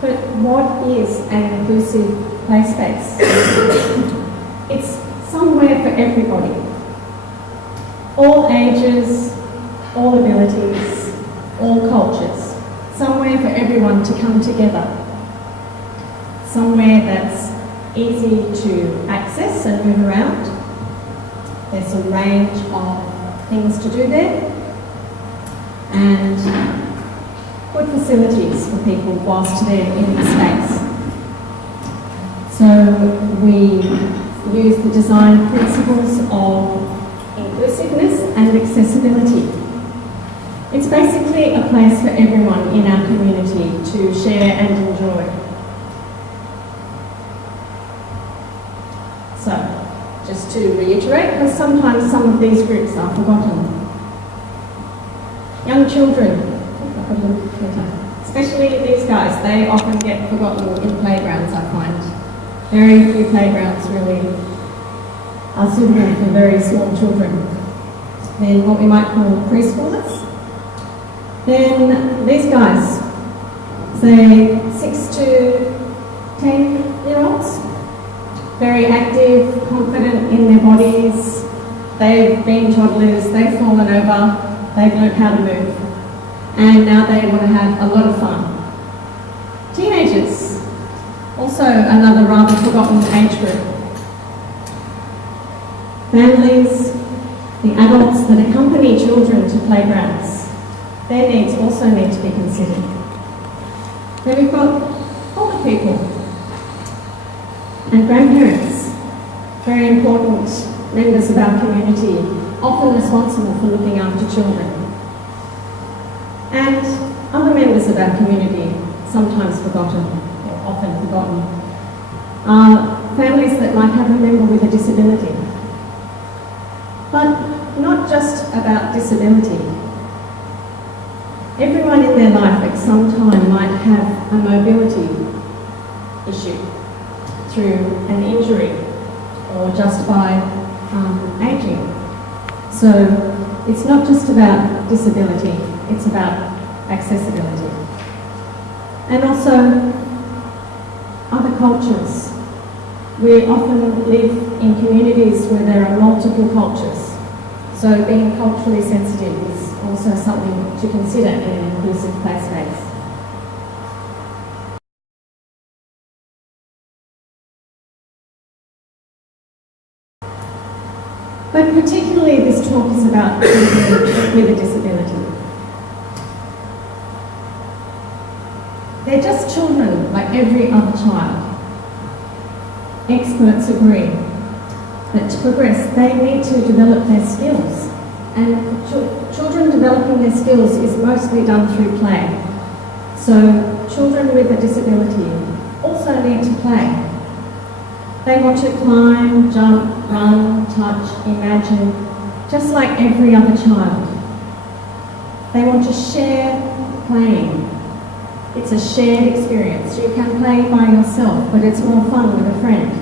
But what is an inclusive play space? It's somewhere for everybody. All ages, all abilities, all cultures. Somewhere for everyone to come together. Somewhere that's easy to access and move around. There's a range of things to do there. And good facilities for people whilst they're in the space. So we use the design principles of inclusiveness and accessibility. It's basically a place for everyone in our community to share and enjoy. So, just to reiterate, because sometimes some of these groups are forgotten. Young children, especially these guys, they often get forgotten in playgrounds, I find. Very few playgrounds really are suitable for very small children. Then what we might call preschoolers. Then these guys, say 6 to 10-year-olds, very active, confident in their bodies, they've been toddlers, they've fallen over, they've learned how to move, and now they want to have a lot of fun. Teenagers, also another rather forgotten age group. Families, the adults that accompany children to playgrounds, their needs also need to be considered. Then we've got older people and grandparents, very important members of our community, often responsible for looking after children. And other members of our community, sometimes forgotten, or often forgotten, are families that might have a member with a disability. But not just about disability. Everyone in their life at some time might have a mobility issue through an injury or just by ageing. So it's not just about disability, it's about accessibility. And also other cultures. We often live in communities where there are multiple cultures. So being culturally sensitive is also something to consider in an inclusive play space. But particularly this talk is about children with a disability. They're just children like every other child. Experts agree that to progress they need to develop their skills. And children developing their skills is mostly done through play. So children with a disability also need to play. They want to climb, jump, run, touch, imagine, just like every other child. They want to share playing. It's a shared experience. You can play by yourself, but it's more fun with a friend.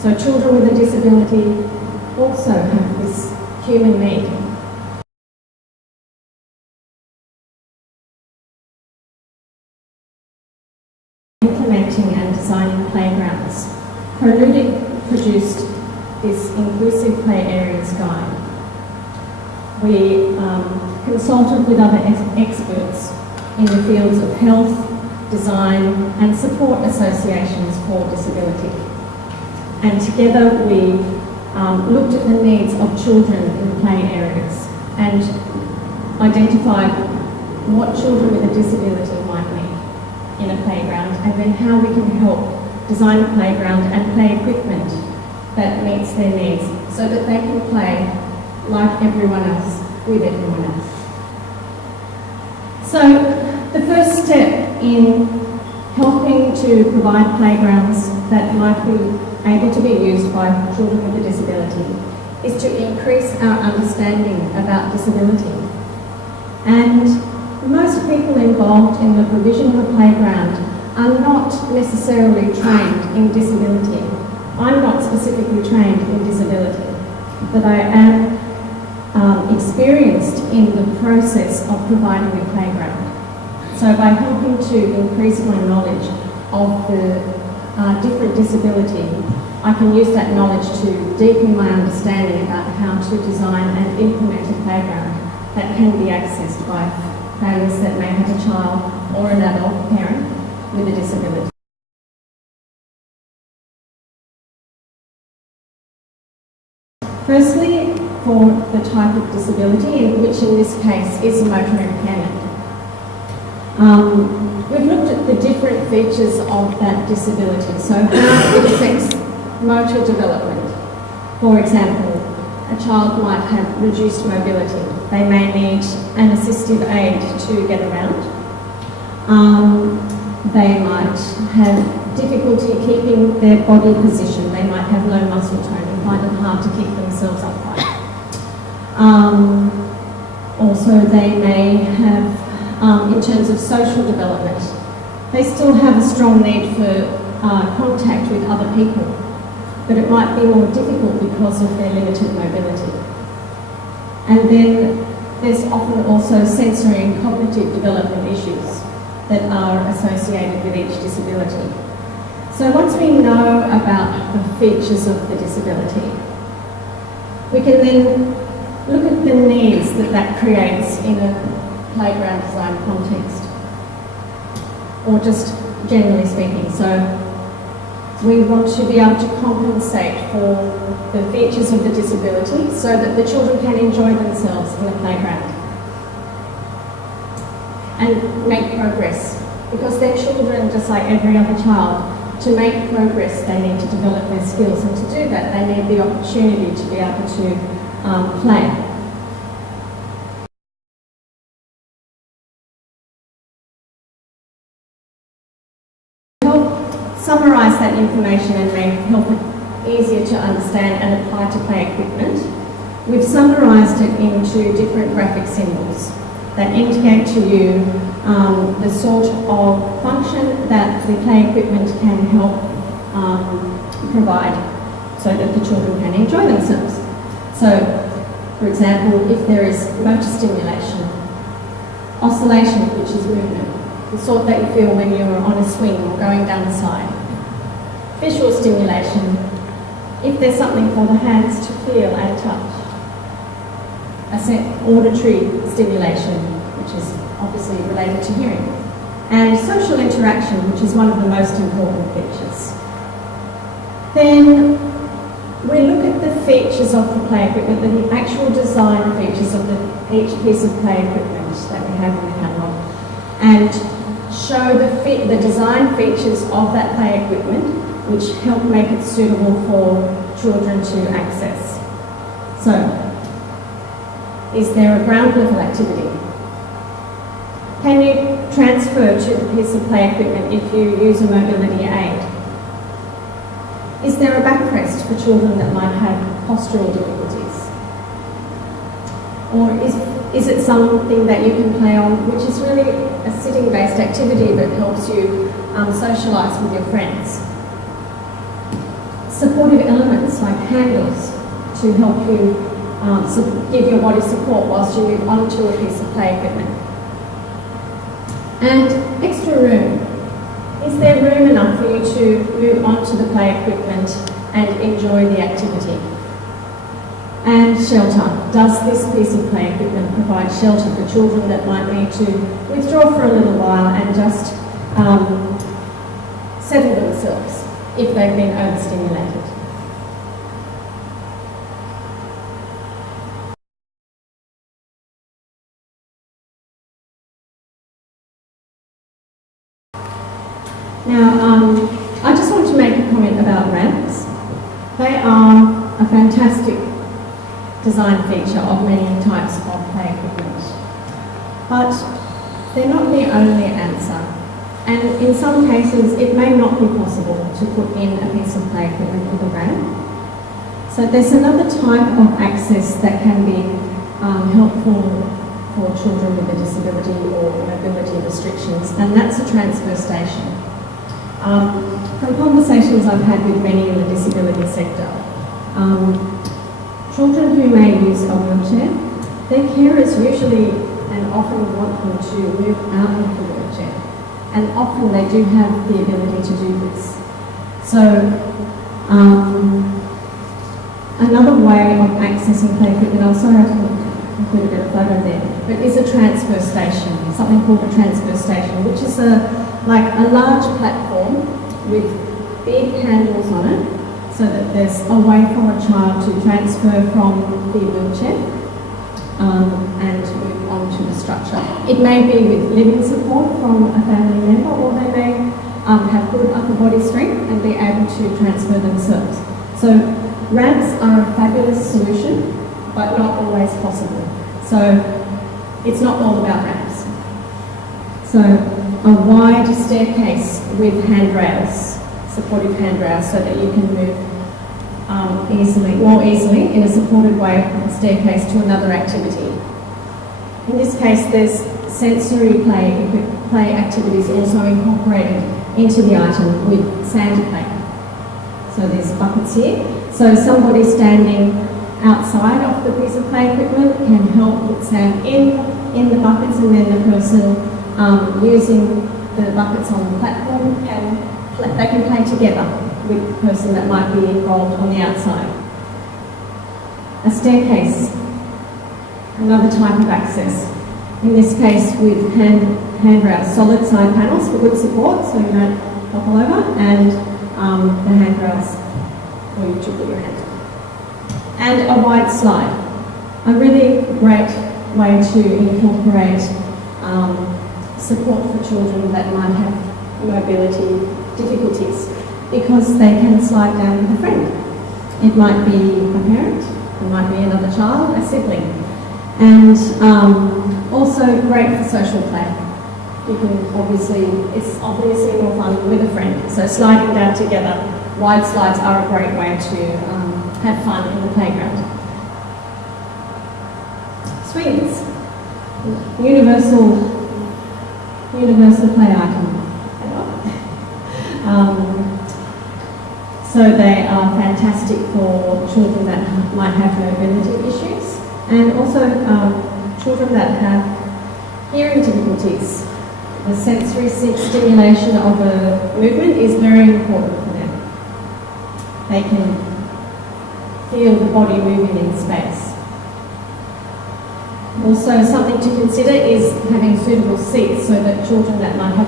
So children with a disability also have this human need. Implementing and designing playgrounds. Proludic produced this inclusive play areas guide. We consulted with other experts in the fields of health, design and support associations for disability. And together we looked at the needs of children in play areas and identified what children with a disability might need in a playground, and then how we can help design a playground and play equipment that meets their needs so that they can play like everyone else, with everyone else. So the first step in helping to provide playgrounds that might be able to be used by children with a disability is to increase our understanding about disability. And most people involved in the provision of a playground are not necessarily trained in disability. I'm not specifically trained in disability, but I am experienced in the process of providing a playground. So by helping to increase my knowledge of the different disability, I can use that knowledge to deepen my understanding about how to design and implement a playground that can be accessed by families that may have a child or an adult parent with a disability. Firstly, for the type of disability, which in this case is motor impairment. We've looked at the different features of that disability, so how it affects motor development. For example, a child might have reduced mobility. They may need an assistive aid to get around. They might have difficulty keeping their body position. They might have low muscle tone and find it hard to keep themselves upright. Also, they may have, in terms of social development, they still have a strong need for contact with other people, but it might be more difficult because of their limited mobility. And then there's often also sensory and cognitive development issues that are associated with each disability. So once we know about the features of the disability, we can then look at the needs that that creates in a playground design context, or just generally speaking. So we want to be able to compensate for the features of the disability so that the children can enjoy themselves in the playground and make progress, because they're children just like every other child. To make progress, they need to develop their skills, and to do that, they need the opportunity to be able to play. Summarise that information and help it easier to understand and apply to play equipment. We've summarised it into different graphic symbols that indicate to you the sort of function that the play equipment can help provide so that the children can enjoy themselves. So, for example, if there is motor stimulation, oscillation, which is movement, the sort that you feel when you're on a swing or going down the side. Visual stimulation, if there's something for the hands to feel and touch. Auditory stimulation, which is obviously related to hearing. And social interaction, which is one of the most important features. Then we look at the features of the play equipment, the actual design features of each piece of play equipment that we have in the catalogue, and show the design features of that play equipment, which help make it suitable for children to access. So, is there a ground level activity? Can you transfer to the piece of play equipment if you use a mobility aid? Is there a backrest for children that might have postural difficulties? Or is it something that you can play on, which is really a sitting-based activity that helps you socialise with your friends? Supportive elements like handles to help you give your body support whilst you move onto a piece of play equipment. And extra room. Is there room enough for you to move onto the play equipment and enjoy the activity? And shelter. Does this piece of play equipment provide shelter for children that might need to withdraw for a little while and just settle themselves if they've been overstimulated? Now, I just want to make a comment about ramps. They are a fantastic design feature of many types of play equipment, but they're not the only answer. And in some cases, it may not be possible to put in a piece of play equipment with a ramp. So there's another type of access that can be helpful for children with a disability or mobility restrictions, and that's a transfer station. From conversations I've had with many in the disability sector, children who may use a wheelchair, their carers usually and often want them to move out of the wheelchair and often they do have the ability to do this. So another way of accessing play equipment, I'm sorry I didn't include a bit of photo there, but is a transfer station, something called a transfer station, which is like a large platform with big handles on it, so that there's a way for a child to transfer from the wheelchair and move on to the structure. It may be with living support from a family member, or they may have good upper body strength and be able to transfer themselves. So ramps are a fabulous solution, but not always possible. So it's not all about ramps. So a wide staircase with handrails, supportive handrails, so that you can move more easily in a supported way from the staircase to another activity. In this case, there's sensory play activities also incorporated into the item with sand play. So there's buckets here. So somebody standing outside of the piece of play equipment can help with sand in the buckets, and then the person using the buckets on the platform they can play together with the person that might be involved on the outside. A staircase, another type of access. In this case with handrails, solid side panels for good support so you don't topple over, and the handrails for you to put your hands on. And a wide slide. A really great way to incorporate support for children that might have mobility difficulties, because they can slide down with a friend. It might be a parent, it might be another child, a sibling. And also great for social play. You can it's obviously more fun with a friend. So sliding down together, wide slides are a great way to have fun in the playground. Swings, universal play item. So they are fantastic for children that might have mobility issues, and also children that have hearing difficulties. The sensory stimulation of a movement is very important for them. They can feel the body moving in space. Also, something to consider is having suitable seats so that children that might have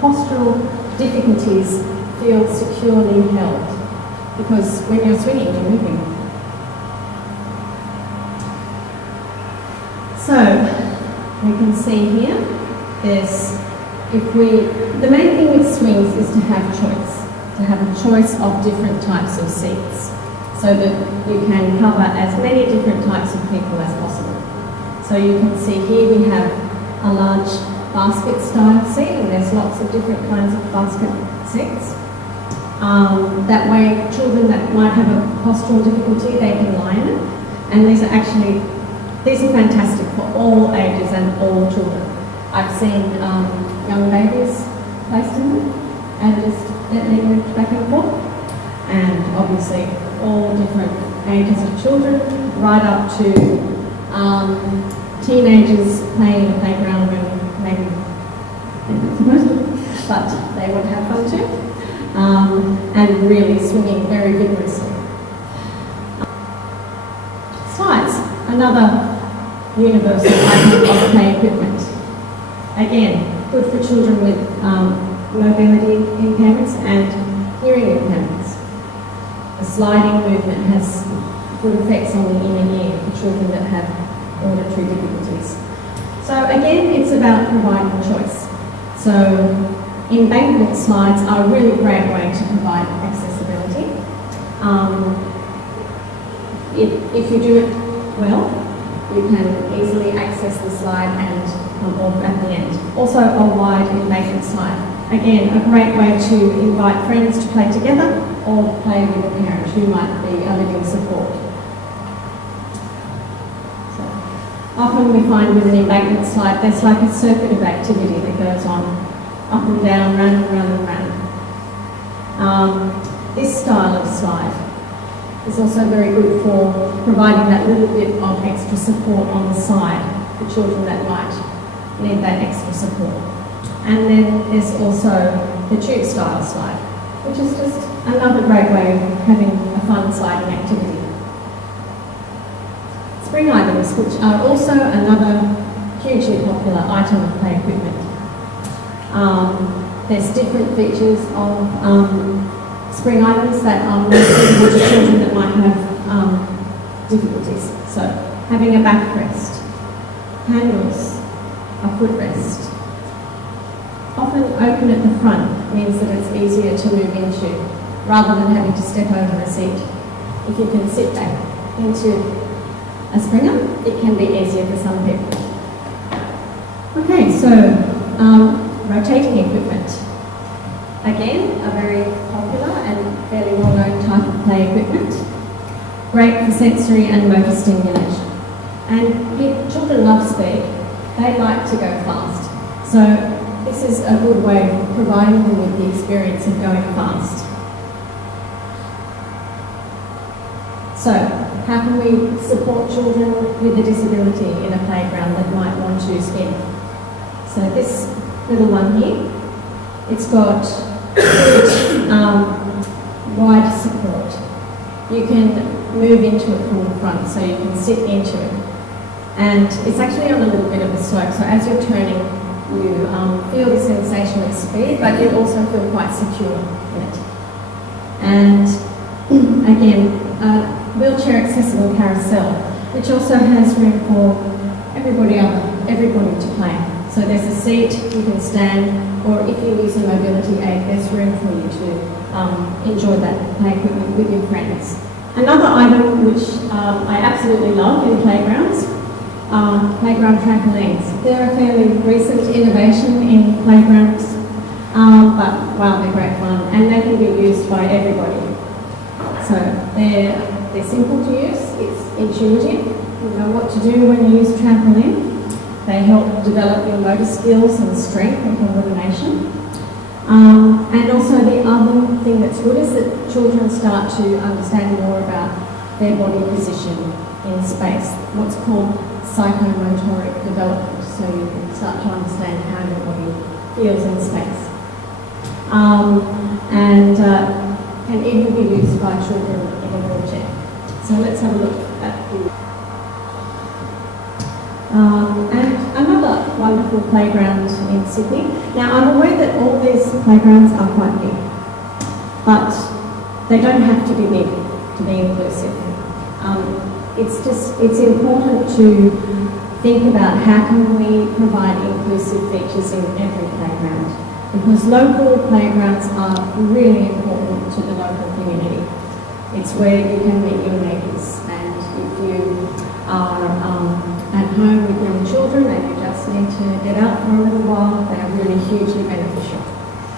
postural difficulties feel securely held, because when you're swinging, you're moving. So, we can see here, the main thing with swings is to have a choice of different types of seats, so that you can cover as many different types of people as possible. So you can see here we have a large basket style seat, and there's lots of different kinds of basket seats. That way children that might have a postural difficulty, they can lie in it. And these are fantastic for all ages and all children. I've seen young babies placed in them and just gently moved back and forth. And obviously all different ages of children, right up to teenagers playing in the playground when maybe they're not supposed to, but they would have fun too, and really swinging very vigorously. Slides, another universal item of play equipment. Again, good for children with mobility impairments and hearing impairments. The sliding movement has good effects on the inner ear for children that have auditory difficulties. So again, it's about providing choice. So embankment slides are a really great way to provide accessibility. If you do it well, you can easily access the slide and come off at the end. Also a wide embankment slide. Again, a great way to invite friends to play together or play with a parent who might be a living support. Often we find with an embankment slide, there's like a circuit of activity that goes on, up and down, round and round and round. This style of slide is also very good for providing that little bit of extra support on the side for children that might need that extra support. And then there's also the tube style slide, which is just another great way of having a fun sliding activity. Spring items, which are also another hugely popular item of play equipment. There's different features of spring items that are more suitable to children that might have difficulties. So having a backrest, handles, a footrest. Often open at the front means that it's easier to move into rather than having to step over a seat. If you can sit back into a springer, it can be easier for some people. Okay, so rotating equipment. Again, a very popular and fairly well-known type of play equipment. Great for sensory and motor stimulation. And children love speed. They like to go fast. So this is a good way of providing them with the experience of going fast. So, how can we support children with a disability in a playground that might want to spin? So this little one here, it's got good wide support. You can move into it from the front, so you can sit into it. And it's actually on a little bit of a slope, so as you're turning, you feel the sensation of speed, but you also feel quite secure in it. And again, wheelchair accessible carousel, which also has room for everybody to play. So there's a seat, you can stand, or if you use a mobility aid, there's room for you to enjoy that play equipment with your friends. Another item which I absolutely love in playgrounds are playground trampolines. They're a fairly recent innovation in playgrounds, but wow, they're great fun, and they can be used by everybody. So they're simple to use, it's intuitive, you know what to do when you use a trampoline. They help develop your motor skills and strength and coordination. And also the other thing that's good is that children start to understand more about their body position in space, what's called psychomotoric development, so you can start to understand how your body feels in space. And can even be used by children in a wheelchair. So let's have a look at the... and another wonderful playground in Sydney. Now I'm aware that all these playgrounds are quite big, but they don't have to be big to be inclusive. It's important to think about how can we provide inclusive features in every playground, because local playgrounds are really important to the local community. It's where you can meet your neighbours, and if you are at home with young children and you just need to get out for a little while, they are really hugely beneficial.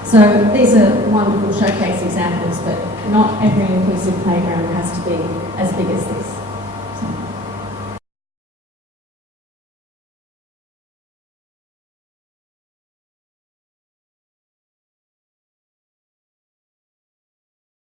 So these are wonderful showcase examples, but not every inclusive playground has to be as big as this.